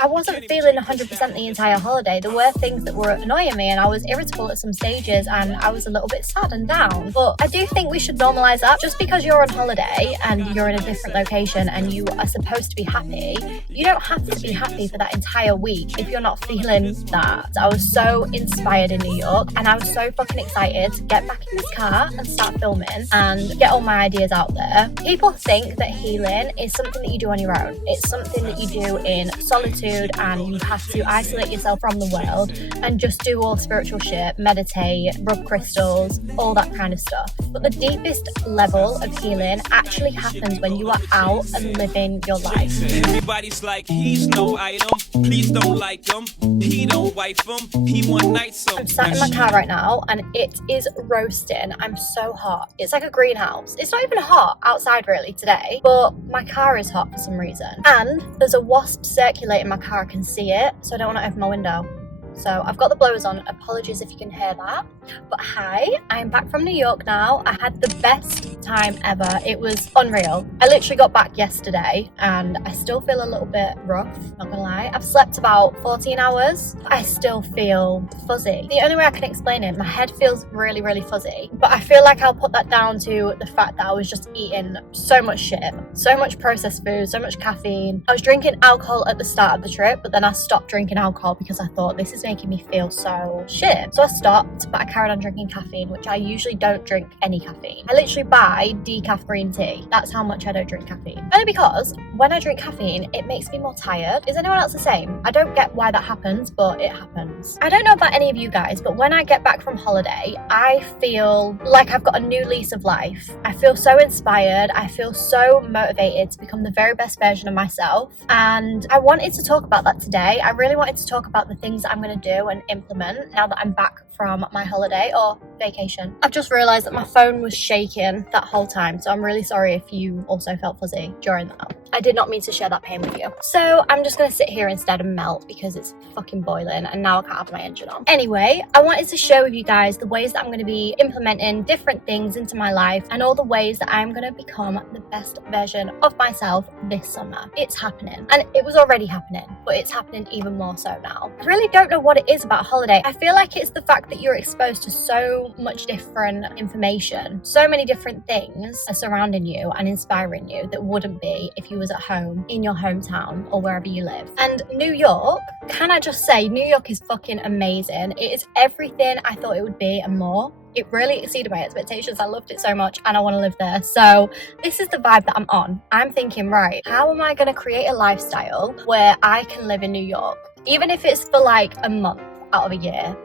I wasn't feeling 100% the entire holiday. There were things that were annoying me and I was irritable at some stages and I was a little bit sad and down. But I do think we should normalise that. Just because you're on holiday and you're in a different location and you are supposed to be happy, you don't have to be happy for that entire week if you're not feeling that. I was so inspired in New York and I was so fucking excited to get back in this car and start filming and get all my ideas out there. People think that healing is something that you do on your own. It's something that you do in solitude and you have to isolate yourself from the world and just do all spiritual shit, meditate, rub crystals, all that kind of stuff. But the deepest level of healing actually happens when you are out and living your life. Everybody's like, he's no item, please don't like him, he don't wife him, he one night so. I'm sat in my car right now and it is roasting. I'm so hot. It's like a greenhouse. It's not even hot outside really today, but my car is hot for some reason. And there's a wasp circulating my car. I can see it, so I don't want to open my window. So I've got the blowers on. Apologies if you can hear that. But hi, I'm back from New York now. I had the best time ever. It was unreal. I literally got back yesterday and I still feel a little bit rough, not gonna lie. I've slept about 14 hours. I still feel fuzzy. The only way I can explain it, my head feels really, really fuzzy. But I feel like I'll put that down to the fact that I was just eating so much shit, so much processed food, so much caffeine. I was drinking alcohol at the start of the trip, but then I stopped drinking alcohol because I thought this is making me feel so shit. So I stopped, but I carried on drinking caffeine, which I usually don't drink any caffeine. I literally buy decaf green tea. That's how much I don't drink caffeine. Only because when I drink caffeine, it makes me more tired. Is anyone else the same? I don't get why that happens, but it happens. I don't know about any of you guys, but when I get back from holiday, I feel like I've got a new lease of life. I feel so inspired. I feel so motivated to become the very best version of myself. And I wanted to talk about that today. I really wanted to talk about the things that I'm going to do and implement now that I'm back from my holiday or vacation. I've just realised that my phone was shaking that whole time, so I'm really sorry if you also felt fuzzy during that. I did not mean to share that pain with you. So I'm just going to sit here instead and melt because it's fucking boiling and now I can't have my engine on. Anyway, I wanted to share with you guys the ways that I'm going to be implementing different things into my life and all the ways that I'm going to become the best version of myself this summer. It's happening, and it was already happening, but it's happening even more so now. I really don't know what it is about holiday. I feel like it's the fact that you're exposed to so much different information, so many different things are surrounding you and inspiring you that wouldn't be if you was at home in your hometown or wherever you live. And New York, can I just say, New York is fucking amazing. It is everything I thought it would be and more. It really exceeded my expectations. I loved it so much and I want to live there. So this is the vibe that I'm on. I'm thinking, right, how am I going to create a lifestyle where I can live in New York, even if it's for like a month out of a year?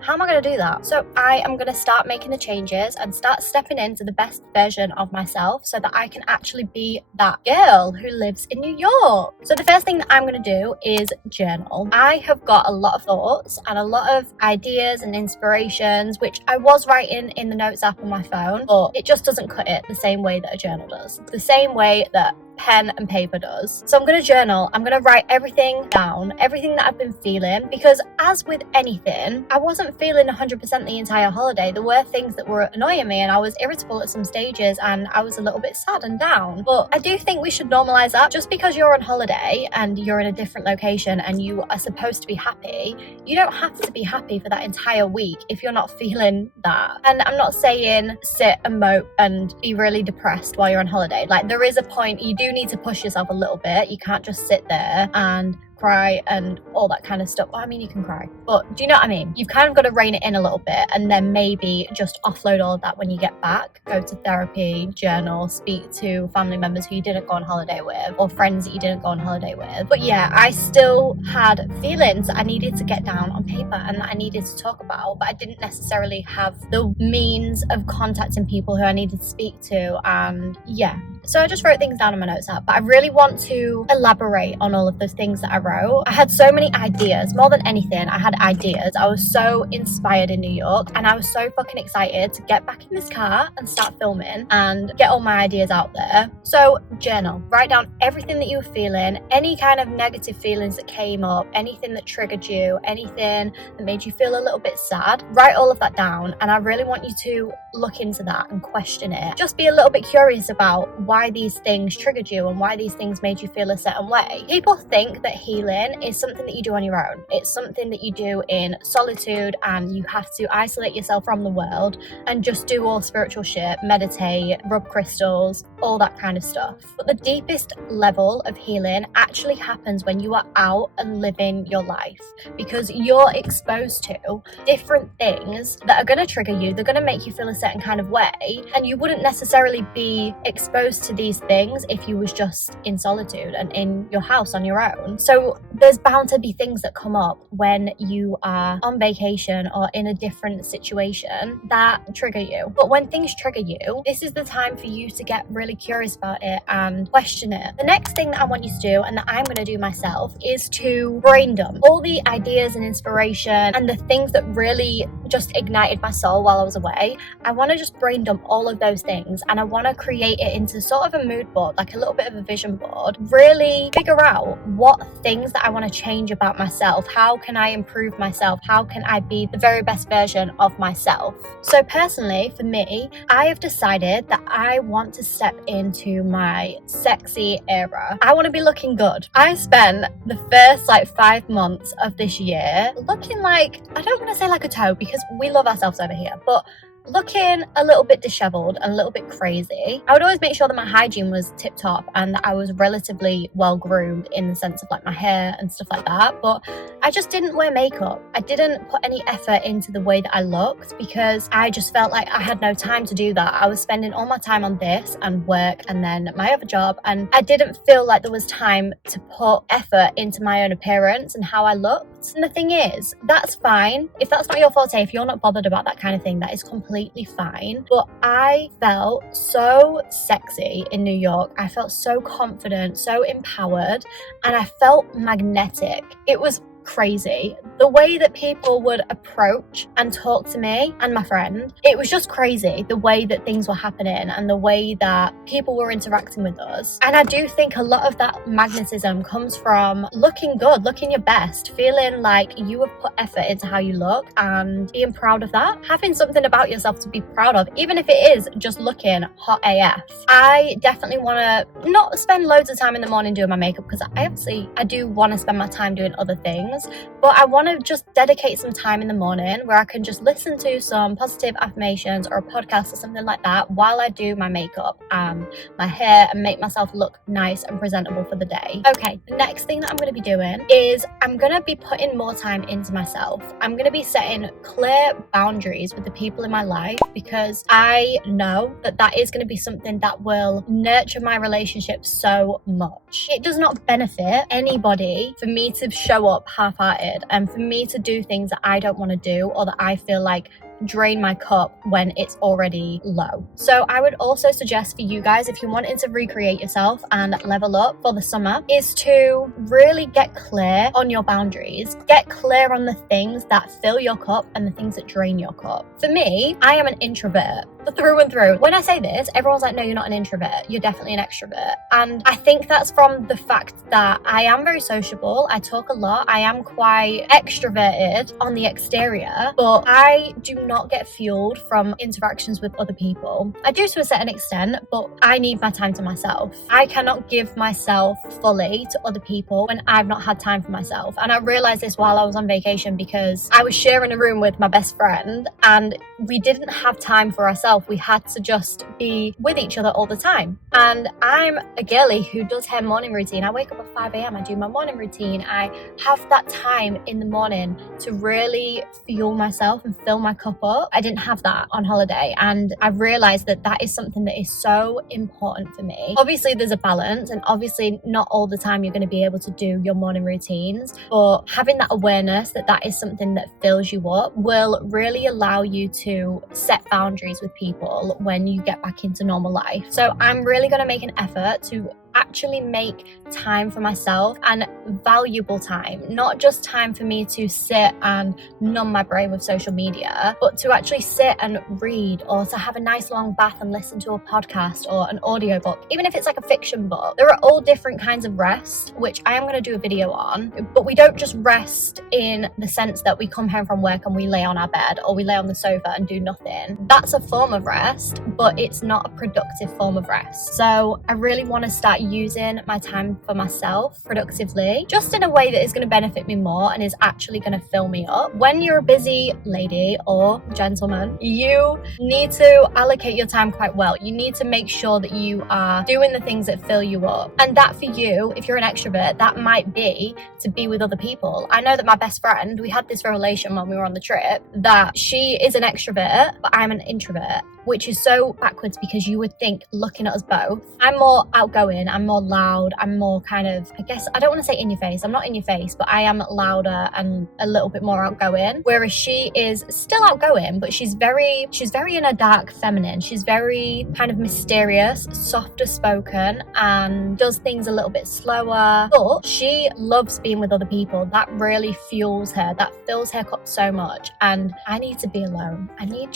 How am I going to do that? So I am going to start making the changes and start stepping into the best version of myself so that I can actually be that girl who lives in New York. So the first thing that I'm going to do is journal. I have got a lot of thoughts and a lot of ideas and inspirations, which I was writing in the notes app on my phone, but it just doesn't cut it the same way that a journal does. The same way that pen and paper does. So I'm going to journal. I'm going to write everything down, everything that I've been feeling, because as with anything, I wasn't feeling 100% the entire holiday. There were things that were annoying me and I was irritable at some stages and I was a little bit sad and down. But I do think we should normalise that. Just because you're on holiday and you're in a different location and you are supposed to be happy, you don't have to be happy for that entire week if you're not feeling that. And I'm not saying sit and mope and be really depressed while you're on holiday. Like, there is a point, you do need to push yourself a little bit. You can't just sit there and cry and all that kind of stuff. Well, I mean, you can cry, but do you know what I mean? You've kind of got to rein it in a little bit and then maybe just offload all of that when you get back. Go to therapy, journal, speak to family members who you didn't go on holiday with or friends that you didn't go on holiday with. But yeah, I still had feelings that I needed to get down on paper and that I needed to talk about, but I didn't necessarily have the means of contacting people who I needed to speak to. And yeah, so I just wrote things down in my notes app, but I really want to elaborate on all of those things that I wrote. I had so many ideas. More than anything, I had ideas. I was so inspired in New York and I was so fucking excited to get back in this car and start filming and get all my ideas out there. So journal, write down everything that you were feeling, any kind of negative feelings that came up, anything that triggered you, anything that made you feel a little bit sad. Write all of that down and I really want you to look into that and question it. Just be a little bit curious about why why these things triggered you and why these things made you feel a certain way. People think that healing is something that you do on your own. It's something that you do in solitude and you have to isolate yourself from the world and just do all spiritual shit, meditate, rub crystals, all that kind of stuff. But the deepest level of healing actually happens when you are out and living your life, because you're exposed to different things that are going to trigger you. They're going to make you feel a certain kind of way, and you wouldn't necessarily be exposed to these things if you was just in solitude and in your house on your own. So there's bound to be things that come up when you are on vacation or in a different situation that trigger you. But when things trigger you, this is the time for you to get really curious about it and question it. The next thing that I want you to do, and that I'm going to do myself, is to brain dump all the ideas and inspiration and the things that really just ignited my soul while I was away. I want to just brain dump all of those things, and I want to create it into sort of a mood board, like a little bit of a vision board. Really figure out what things that I want to change about myself. How can I improve myself? How can I be the very best version of myself? So personally, for me, I have decided that I want to step into my sexy era. I want to be looking good. I spent the first 5 months of this year looking like, I don't want to say like a toe because we love ourselves over here, but looking a little bit disheveled and a little bit crazy. I would always make sure that my hygiene was tip top and that I was relatively well groomed in the sense of my hair and stuff like that, but I just didn't wear makeup. I didn't put any effort into the way that I looked because I just felt like I had no time to do that. I was spending all my time on this and work and then my other job, and I didn't feel like there was time to put effort into my own appearance and how I looked. And the thing is, that's fine. If that's not your forte, if you're not bothered about that kind of thing, that is completely fine. But I felt so sexy in New York. I felt so confident, so empowered, and I felt magnetic. It was crazy. The way that people would approach and talk to me and my friend, it was just crazy. The way that things were happening and the way that people were interacting with us. And I do think a lot of that magnetism comes from looking good, looking your best, feeling like you have put effort into how you look and being proud of that. Having something about yourself to be proud of, even if it is just looking hot AF. I definitely want to not spend loads of time in the morning doing my makeup because I do want to spend my time doing other things. But I want to just dedicate some time in the morning where I can just listen to some positive affirmations or a podcast or something like that while I do my makeup and my hair and make myself look nice and presentable for the day. Okay, the next thing that I'm going to be doing is I'm going to be putting more time into myself. I'm going to be setting clear boundaries with the people in my life because I know that that is going to be something that will nurture my relationship so much. It does not benefit anybody for me to show up half-hearted and for me to do things that I don't want to do or that I feel like drain my cup when it's already low. So I would also suggest for you guys, if you're wanting to recreate yourself and level up for the summer, is to really get clear on your boundaries. Get clear on the things that fill your cup and the things that drain your cup. For me, I am an introvert through and through. When I say this, everyone's like, no, you're not an introvert. You're definitely an extrovert. And I think that's from the fact that I am very sociable. I talk a lot. I am quite extroverted on the exterior, but I do not get fueled from interactions with other people. I do to a certain extent, but I need my time to myself. I cannot give myself fully to other people when I've not had time for myself. And I realized this while I was on vacation because I was sharing a room with my best friend and we didn't have time for ourselves. We had to just be with each other all the time. And I'm a girly who does her morning routine. I wake up at 5 a.m. I do my morning routine. I have that time in the morning to really fuel myself and fill my cup up. I didn't have that on holiday. And I realized that that is something that is so important for me. Obviously, there's a balance, and obviously not all the time you're going to be able to do your morning routines, but having that awareness that that is something that fills you up will really allow you to set boundaries with people when you get back into normal life. So I'm really going to make an effort to actually make time for myself, and valuable time, not just time for me to sit and numb my brain with social media, but to actually sit and read, or to have a nice long bath and listen to a podcast or an audiobook, even if it's like a fiction book. There are all different kinds of rest, which I am going to do a video on, but we don't just rest in the sense that we come home from work and we lay on our bed or we lay on the sofa and do nothing. That's a form of rest, but it's not a productive form of rest. So I really want to start using my time for myself productively, just in a way that is going to benefit me more and is actually going to fill me up. When you're a busy lady or gentleman, you need to allocate your time quite well. You need to make sure that you are doing the things that fill you up. And that for you, if you're an extrovert, that might be to be with other people. I know that my best friend, we had this revelation when we were on the trip, that she is an extrovert, but I'm an introvert, which is so backwards because you would think, looking at us both, I'm more outgoing, I'm more loud, I'm more kind of, I guess, I don't want to say in your face, I'm not in your face, but I am louder and a little bit more outgoing, whereas she is still outgoing, but she's very in a dark feminine. She's very kind of mysterious, softer spoken, and does things a little bit slower, but she loves being with other people. That really fuels her, that fills her cup so much, and I need to be alone. I need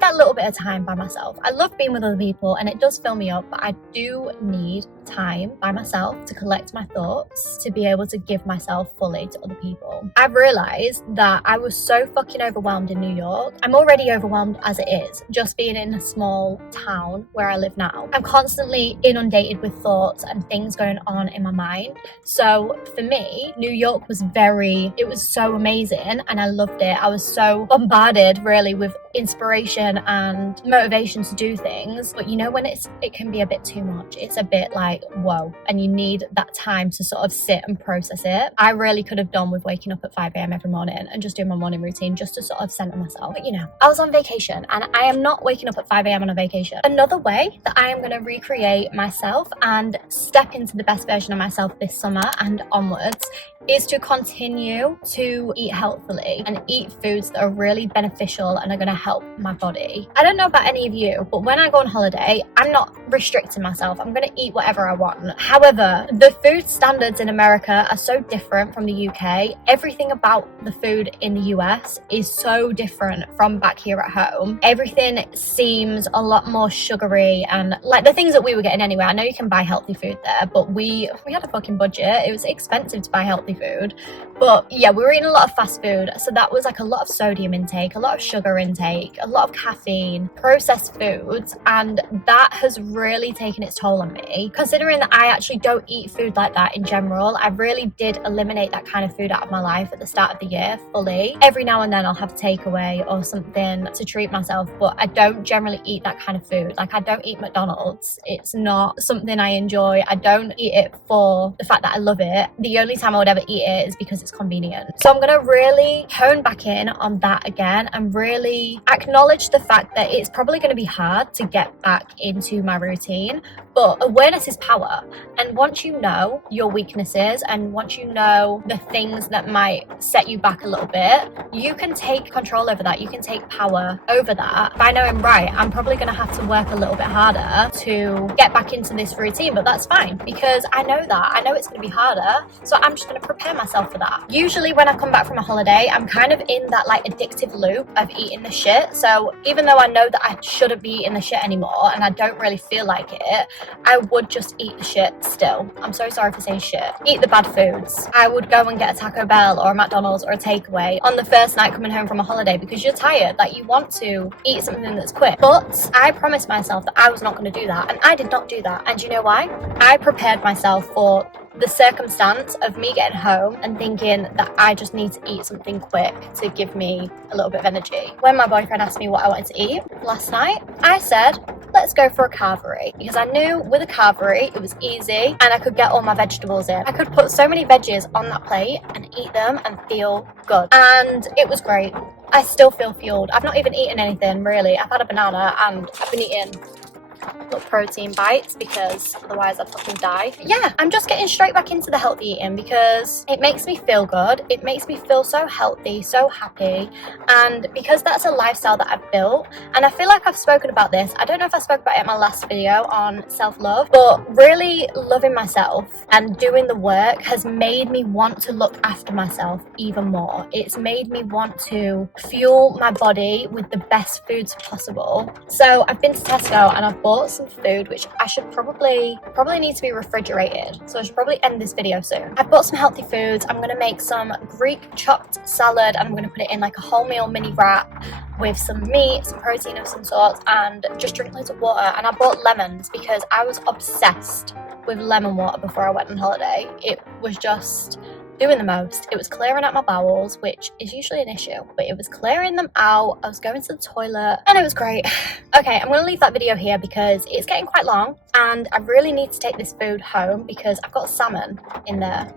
that little bit of time by myself. I love being with other people and it does fill me up, but I do need time by myself to collect my thoughts, to be able to give myself fully to other people. I've realized that I was so fucking overwhelmed in New York. I'm already overwhelmed as it is, just being in a small town where I live now. I'm constantly inundated with thoughts and things going on in my mind. So for me, New York was it was so amazing and I loved it. I was so bombarded really with inspiration and motivation to do things, but you know when it can be a bit too much, it's a bit like whoa, and you need that time to sort of sit and process it. I really could have done with waking up at 5 a.m. every morning and just doing my morning routine just to sort of center myself, but you know, I was on vacation and I am not waking up at 5 a.m. on a vacation. Another way that I am going to recreate myself and step into the best version of myself this summer and onwards is to continue to eat healthily and eat foods that are really beneficial and are going to help my body. I don't know about any of you, but when I go on holiday, I'm not restricting myself. I'm going to eat whatever I want. However, the food standards in America are so different from the UK. Everything about the food in the US is so different from back here at home. Everything seems a lot more sugary and like the things that we were getting anyway. I know you can buy healthy food there, but we had a fucking budget. It was expensive to buy healthy food, but yeah, we were eating a lot of fast food, so that was like a lot of sodium intake, a lot of sugar intake, a lot of caffeine, processed foods, and that has really taken its toll on me. Considering that I actually don't eat food like that in general, I really did eliminate that kind of food out of my life at the start of the year fully. Every now and then I'll have takeaway or something to treat myself, but I don't generally eat that kind of food. Like I don't eat McDonald's. It's not something I enjoy. I don't eat it for the fact that I love it. The only time I would ever eat it is because it's convenient. So I'm going to really hone back in on that again and really acknowledge the fact that it's probably going to be hard to get back into my routine, but awareness is power. And once you know your weaknesses and once you know the things that might set you back a little bit, you can take control over that. You can take power over that. By knowing, right, I'm probably going to have to work a little bit harder to get back into this routine, but that's fine because I know that. I know it's going to be harder, so I'm just going to prepare myself for that. Usually when I come back from a holiday, I'm kind of in that like addictive loop of eating the shit. So even though I know that I shouldn't be eating the shit anymore and I don't really feel like it, I would just eat the shit still. I'm so sorry for saying shit. Eat the bad foods. I would go and get a Taco Bell or a McDonald's or a takeaway on the first night coming home from a holiday because you're tired, like you want to eat something that's quick. But I promised myself that I was not going to do that, and I did not do that. And you know why? I prepared myself for the circumstance of me getting home and thinking that I just need to eat something quick to give me a little bit of energy. When my boyfriend asked me what I wanted to eat last night, I said, let's go for a carvery, because I knew with a carvery it was easy and I could get all my vegetables in. I could put so many veggies on that plate and eat them and feel good, and it was great. I still feel fueled. I've not even eaten anything really. I've had a banana and I've been eating little protein bites because otherwise I'd fucking die. Yeah, I'm just getting straight back into the healthy eating because it makes me feel good. It makes me feel so healthy, so happy, and because that's a lifestyle that I've built. And I feel like I've spoken about this. I don't know if I spoke about it in my last video on self-love, but really loving myself and doing the work has made me want to look after myself even more. It's made me want to fuel my body with the best foods possible. So I've been to Tesco and I've bought some food which I should probably need to be refrigerated, so I should probably end this video soon. I've bought some healthy foods. I'm going to make some Greek chopped salad and I'm going to put it in like a wholemeal mini wrap with some meat, some protein of some sort, and just drink loads of water. And I bought lemons because I was obsessed with lemon water before I went on holiday. It was just doing the most. It was clearing out my bowels, which is usually an issue, but it was clearing them out. I was going to the toilet and it was great. Okay, I'm gonna leave that video here because it's getting quite long and I really need to take this food home because I've got salmon in there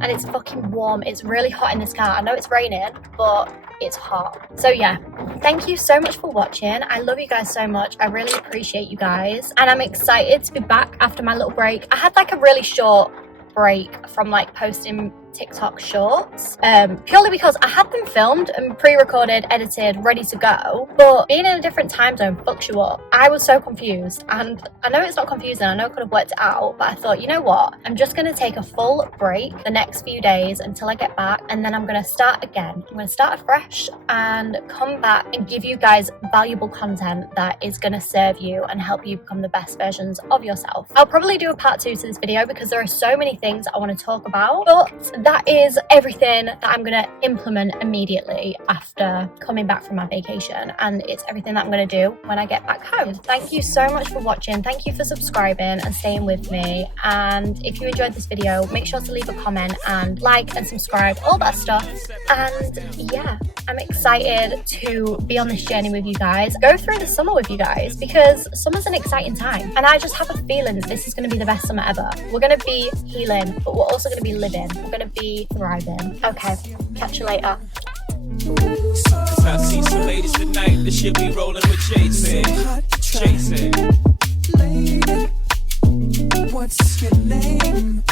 and it's fucking warm. It's really hot in this car. I know it's raining, but it's hot. So yeah, thank you so much for watching. I love you guys so much. I really appreciate you guys and I'm excited to be back after my little break. I had like a really short break from like posting TikTok shorts purely because I had them filmed and pre-recorded, edited, ready to go, but being in a different time zone fucks you up. I was so confused, and I know it's not confusing, I know I could have worked it out, but I thought, you know what, I'm just going to take a full break the next few days until I get back, and then I'm going to start again. I'm going to start afresh and come back and give you guys valuable content that is going to serve you and help you become the best versions of yourself. I'll probably do a part 2 to this video because there are so many things I want to talk about, but that is everything that I'm going to implement immediately after coming back from my vacation, and it's everything that I'm going to do when I get back home. Thank you so much for watching. Thank you for subscribing and staying with me, and if you enjoyed this video, make sure to leave a comment and like and subscribe, all that stuff. And yeah, I'm excited to be on this journey with you guys, go through the summer with you guys, because summer's an exciting time and I just have a feeling that this is going to be the best summer ever. We're going to be healing, but we're also going to be living. We're going to be thriving. Okay, catch you later. I see some ladies tonight, the shit we rolling with Jason. Lady, what's your name?